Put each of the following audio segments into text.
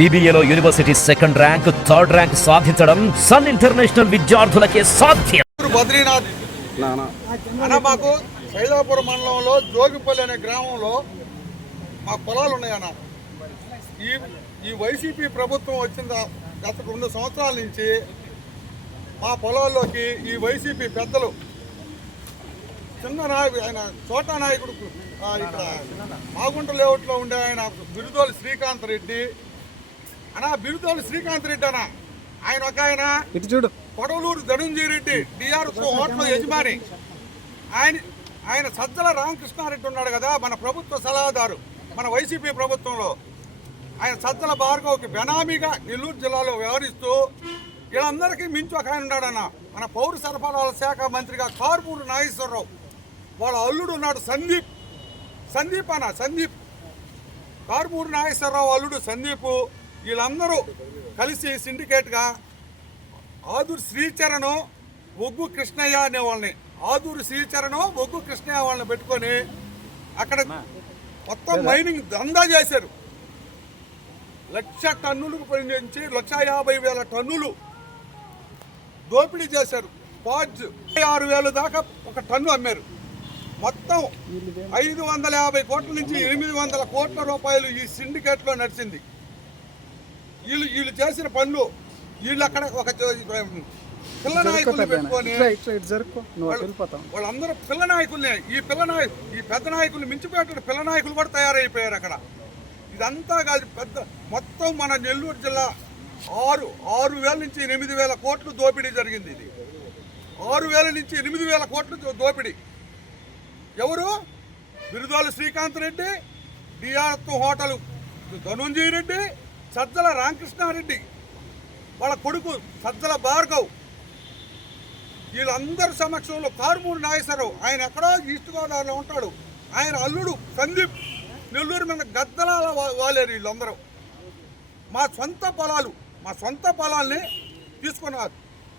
BBAలో university second rank, third rank సాధించడం Sun International విద్యార్థులకే సాధ్యం. బద్రీనాథ్ అన్న మాకు సైదాపురం మండలంలో జోగిపల్లి అనే గ్రామంలో మా పొలాలు ఉన్నాయన్న. ఈ వైసీపీ ప్రభుత్వం వచ్చిన గత 2 సంవత్సరాల నుంచి మా పొలాల్లోకి ఈ వైసీపీ పెద్దలు చిన్న నాయకుడు ఆయన చోటా నాయకుడు ఇక్కడ మాగుంట లేఅవుట్లో ఉండే ఆయన బిరుదోలి శ్రీకాంత్ రెడ్డి బిరుదోలి శ్రీకాంత్ రెడ్డి అన్న ఆయన ఒక ఆయన కొడవలూరు ధనుంజయ రెడ్డి డిఆర్ఎస్ హోటల్ యజమాని ఆయన సజ్జల రామకృష్ణారెడ్డి ఉన్నాడు కదా, మన ప్రభుత్వ సలహాదారు మన వైసీపీ ప్రభుత్వంలో. ఆయన సజ్జల భార్గవ్కి బెనామీగా నెల్లూరు జిల్లాలో వ్యవహరిస్తూ వీళ్ళందరికీ మించి ఒక ఆయన ఉన్నాడన్న. మన పౌర సరఫరాల శాఖ మంత్రిగా కారుమూరు నాగేశ్వరరావు వాళ్ళ అల్లుడు ఉన్నాడు సందీప్ కారుమూరు నాగేశ్వరరావు అల్లుడు సందీప్. వీళ్ళందరూ కలిసి సిండికేట్గా ఆదూరు శ్రీచరణ్, ఒగ్గు కృష్ణయ్య అనే వాళ్ళని పెట్టుకొని అక్కడ మొత్తం మైనింగ్ దందా చేశారు. 1,00,000 టన్నులకు నుంచి 1,50,000 టన్నులు దోపిడీ చేశారు. పాడ్జ్ 6,000 దాకా ఒక టన్ను అమ్మారు. మొత్తం 550 కోట్ల నుంచి 800 కోట్ల రూపాయలు ఈ సిండికేట్లో నడిచింది. వీళ్ళు చేసిన పనులు వీళ్ళు అక్కడ ఒక పిల్ల నాయకుల్ని పెట్టుకొని వాళ్ళందరూ పిల్ల నాయకుల్ని ఈ పెద్ద నాయకుల్ని మించిపోయేట పిల్ల నాయకులు కూడా తయారైపోయారు అక్కడ. ఇదంతా కాదు మొత్తం మన నెల్లూరు జిల్లా 6,000 నుంచి 8,000 కోట్లు దోపిడీ జరిగింది. ఇది 6,000 నుంచి 8,000 కోట్లు దోపిడీ. ఎవరు? బిరుదోలి శ్రీకాంత్ రెడ్డి, డిఆర్ఎస్ హోటల్ ధనుంజయ రెడ్డి, సజ్జల రామకృష్ణారెడ్డి వాళ్ళ కొడుకు సజ్జల భార్గవ్. వీళ్ళందరి సమక్షంలో కారుమూరు నాగేశ్వరరావు ఆయన ఎక్కడో ఈస్ట్ గోదావరిలో ఉంటాడు. ఆయన అల్లుడు సందీప్ నెల్లూరు మీద గద్దలాల వాలేరు. వీళ్ళందరూ మా సొంత పొలాల్ని తీసుకున్నారు.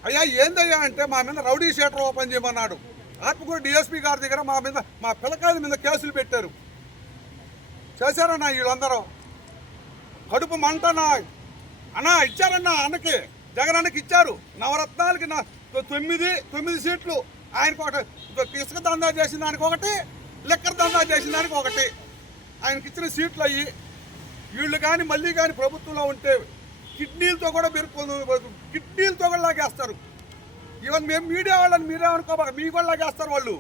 అయ్యా ఏందయ్యా అంటే మా మీద రౌడీ షీటర్ ఓపెన్ చేయమన్నాడు. ఆత్మకూరు డిఎస్పీ గారి దగ్గర మా పిల్లకాయల మీద కేసులు పెట్టారు. చేశారన్నా వీళ్ళందరూ. కడుపు మంటనా అన్నా ఇచ్చారన్నా అన్నకి, జగన్ అన్నకి ఇచ్చారు. నవరత్నాలకి 9 సీట్లు ఆయనకు ఒకటి, ఇసుక దందా చేసిన దానికి ఒకటి, లిక్కర్ దందా చేసిన దానికి ఒకటి ఆయనకి ఇచ్చిన సీట్లు అయ్యి. వీళ్ళు కానీ మళ్ళీ కానీ ప్రభుత్వంలో ఉంటే కిడ్నీలతో కూడా లాగేస్తారు. ఈవెన్ మేము మీడియా వాళ్ళని మీరేమనుకోబా మీ కూడా లాగేస్తారు వాళ్ళు.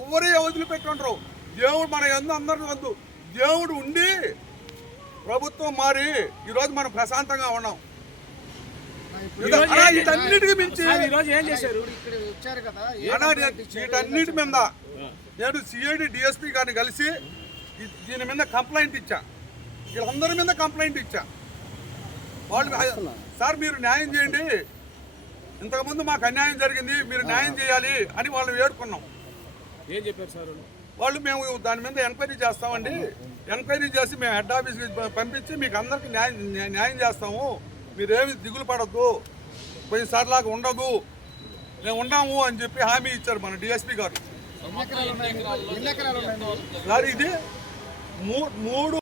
ఎవరే వదిలిపెట్టుండ్రు. దేవుడు మన అందరి వద్దు దేవుడు ఉండి ప్రభుత్వం మారి ఈరోజు మనం ప్రశాంతంగా ఉన్నాం. వీటన్నిటికి మించి వీటన్నిటి మీద నేను సిఐడి డిఎస్పీ గారిని కలిసి దీని మీద కంప్లైంట్ ఇచ్చా. వీళ్ళందరి మీద కంప్లైంట్ ఇచ్చా. వాళ్ళు సార్ మీరు న్యాయం చేయండి, ఇంతకుముందు మాకు అన్యాయం జరిగింది, మీరు న్యాయం చేయాలి అని వాళ్ళు వేడుకున్నాం. ఏం చెప్పారు సార్ వాళ్ళు? మేము దాని మీద ఎంక్వైరీ చేస్తామండి, ఎంక్వైరీ చేసి మేము హెడ్ ఆఫీస్కి పంపించి మీకు అందరికీ న్యాయం చేస్తాము, మీరేమి దిగులు పడద్దు, పోయినసారిలాగా ఉండదు, మేము ఉన్నాము అని చెప్పి హామీ ఇచ్చారు మన డిఎస్పీ గారు. ఇది 3